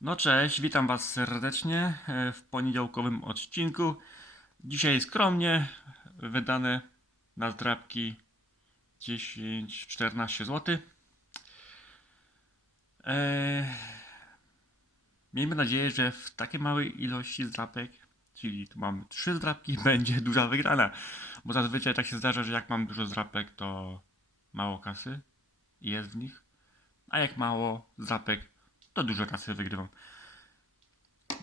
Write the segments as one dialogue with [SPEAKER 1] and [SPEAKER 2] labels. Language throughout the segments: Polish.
[SPEAKER 1] No cześć, witam Was serdecznie e, w poniedziałkowym odcinku. Dzisiaj skromnie wydane na zdrabki 10-14 zł. Eee, miejmy nadzieję, że w takiej małej ilości zdrapek, czyli tu mam 3 zdrapki, będzie duża wygrana. Bo zazwyczaj tak się zdarza, że jak mam dużo zdrapek, to mało kasy jest w nich. A jak mało zdrapek, to dużo kasy wygrywam.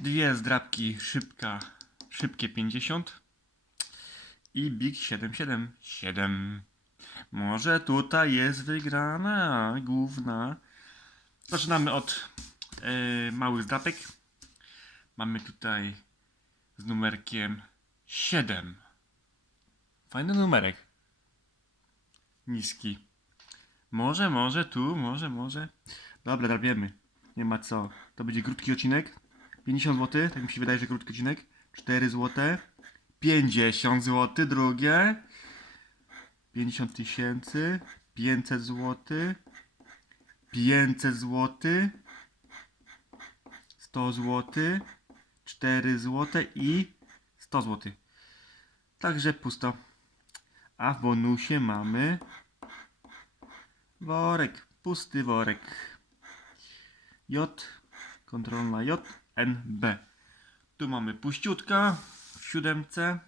[SPEAKER 1] Dwie zdrabki szybka, szybkie 50 i Big 777. Może tutaj jest wygrana główna. Zaczynamy od e, małych zdrapek. Mamy tutaj z numerkiem 7. Fajny numerek. Niski. Może, może tu, może, może. Dobra, drabiemy. Nie ma co. To będzie krótki odcinek. 50 zł, tak mi się wydaje, że krótki odcinek. 4 zł. 50 zł, drugie. 50 tysięcy. 500 zł. 500 zł. 100 zł. 4 zł i 100 zł. Także pusto. A w bonusie mamy worek. Pusty worek. J, kontrolna J, N, B. Tu mamy puściutka w siódemce,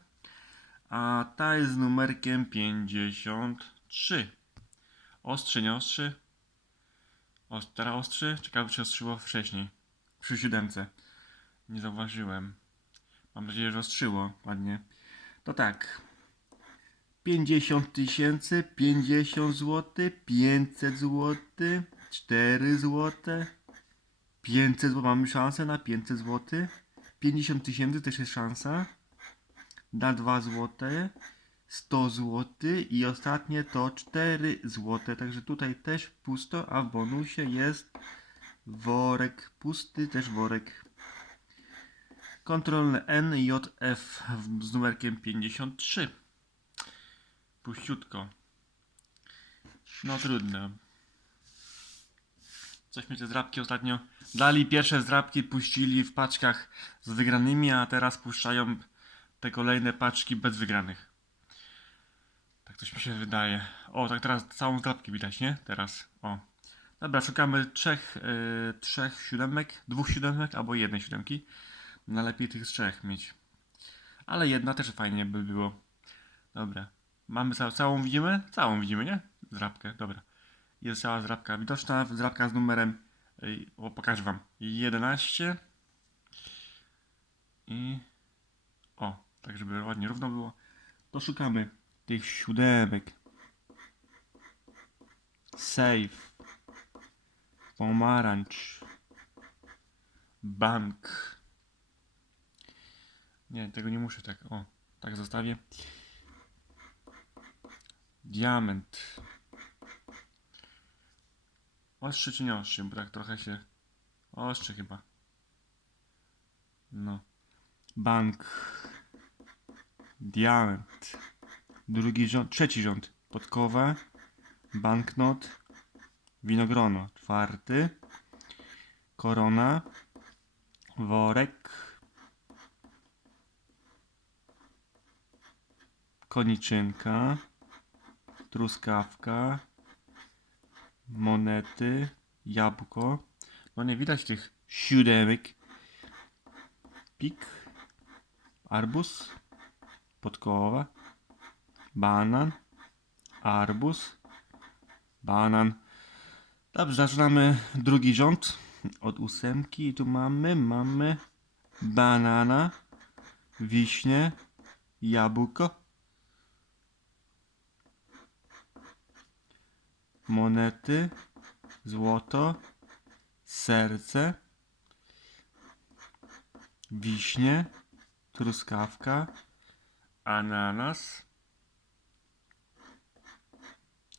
[SPEAKER 1] a ta jest z numerkiem 53. Ostrzy, nie ostrzy? Ost, teraz ostrzy? Ciekawe, czy ostrzyło wcześniej. Przy siódemce. Nie zauważyłem. Mam nadzieję, że ostrzyło ładnie. To tak. 50 tysięcy, 50 zł, 500 zł, 4 zł, 500 zł, mamy szansę na 500 zł. 50 tysięcy też jest szansa. Na 2 zł. 100 zł i ostatnie to 4 zł. Także tutaj też pusto, a w bonusie jest worek. Pusty też worek. Kontrolne N, J, F w- z numerkiem 53. Puściutko. No trudno. Coś mi te zdrabki ostatnio dali. Pierwsze zdrabki puścili w paczkach z wygranymi, a teraz puszczają te kolejne paczki bez wygranych. Tak coś mi się wydaje. O, tak teraz całą zdrabkę widać, nie? Teraz. O. Dobra, szukamy trzech, yy, trzech siódemek, dwóch siódemek albo jednej siódemki. Najlepiej tych trzech mieć. Ale jedna też fajnie by było. Dobra. Mamy ca całą widzimy? Całą widzimy, nie? Zdrabkę, dobra. Jest cała zdrabka widoczna. Zdrabka z numerem, o, pokażę wam, 11. I o, tak żeby ładnie równo było. To szukamy tych siódemek. Save. Pomarańcz. Bank. Nie, tego nie muszę tak. O, tak zostawię. Diament. Ostrzy czy nie ostrzy? Bo tak trochę się... Ostrzy chyba. No. Bank. Diament. Drugi rząd, trzeci rząd. Podkowa. Banknot. Winogrono. Czwarty. Korona. Worek. Koniczynka. Truskawka monety, jabłko. No nie widać tych siódemek. Pik, arbuz, podkowa, banan, arbuz, banan. Dobrze, zaczynamy drugi rząd od ósemki. I tu mamy, mamy banana, wiśnie, jabłko, monety, złoto, serce, wiśnie, truskawka, ananas,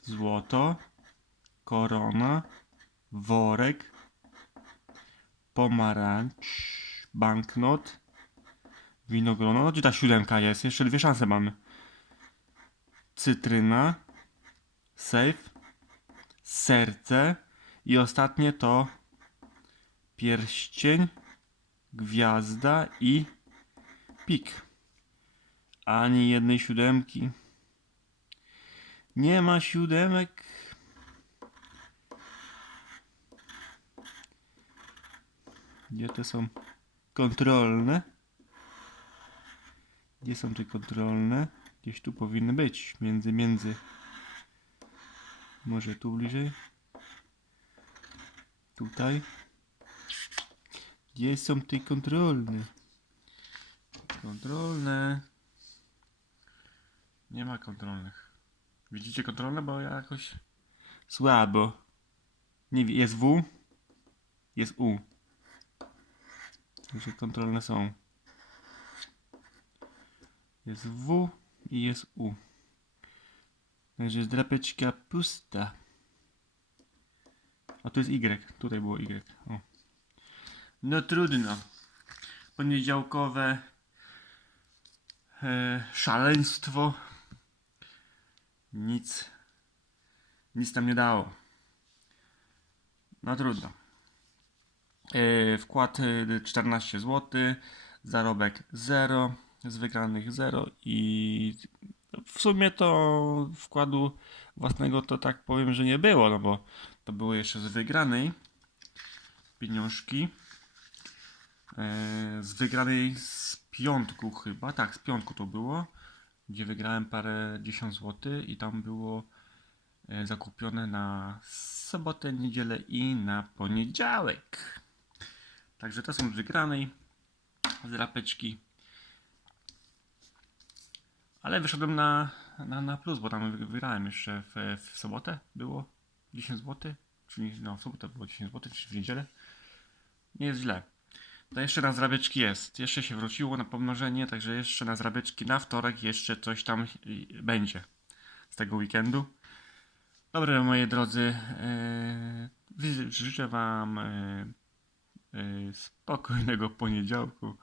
[SPEAKER 1] złoto, korona, worek, pomarańcz, banknot, winogrono. No, gdzie ta siódemka jest? Jeszcze dwie szanse mamy. Cytryna, safe, serce i ostatnie to pierścień, gwiazda i pik. Ani jednej siódemki. Nie ma siódemek. Gdzie te są kontrolne? Gdzie są te kontrolne? Gdzieś tu powinny być. Między, między. Może tu bliżej? Tutaj? Gdzie są te kontrolne? Kontrolne. Nie ma kontrolnych. Widzicie kontrolne? Bo ja jakoś słabo. Nie wiem, jest W? Jest U. Także kontrolne są. Jest W i jest U. Także jest drapeczka pusta. A tu jest Y. Tutaj było Y. O. No trudno. Poniedziałkowe e, szaleństwo. Nic. Nic tam nie dało. No trudno. E, wkład e, 14 zł. Zarobek 0. Z wygranych 0 i w sumie to wkładu własnego to tak powiem, że nie było, no bo to było jeszcze z wygranej pieniążki. E, z wygranej z piątku chyba, tak, z piątku to było, gdzie wygrałem parę dziesiąt złotych i tam było e, zakupione na sobotę, niedzielę i na poniedziałek. Także to są z wygranej z rapeczki. Ale wyszedłem na, na, na plus, bo tam wy- wygrałem jeszcze w, w sobotę było 10 zł, czyli no w sobotę było 10 zł, czy w niedzielę. Nie jest źle. To jeszcze na zrabieczki jest. Jeszcze się wróciło na pomnożenie, także jeszcze na zrabieczki na wtorek jeszcze coś tam będzie z tego weekendu. Dobre moi drodzy, yy, życzę Wam yy, yy, spokojnego poniedziałku,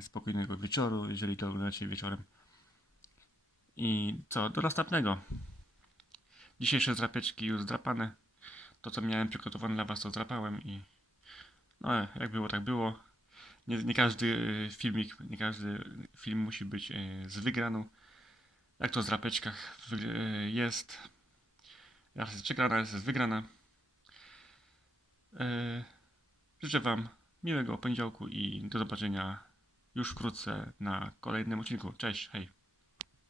[SPEAKER 1] spokojnego wieczoru, jeżeli to oglądacie wieczorem. I co, do następnego. Dzisiejsze zrapieczki już zdrapane. To, co miałem przygotowane dla Was, to zdrapałem i no, jak było, tak było. Nie, nie każdy y, filmik, nie każdy film musi być y, z wygraną. Jak to wy- y, jest. Raz jest przegrana, raz jest wygrana. Życzę Wam miłego poniedziałku i do zobaczenia już wkrótce na kolejnym odcinku. Cześć, hej.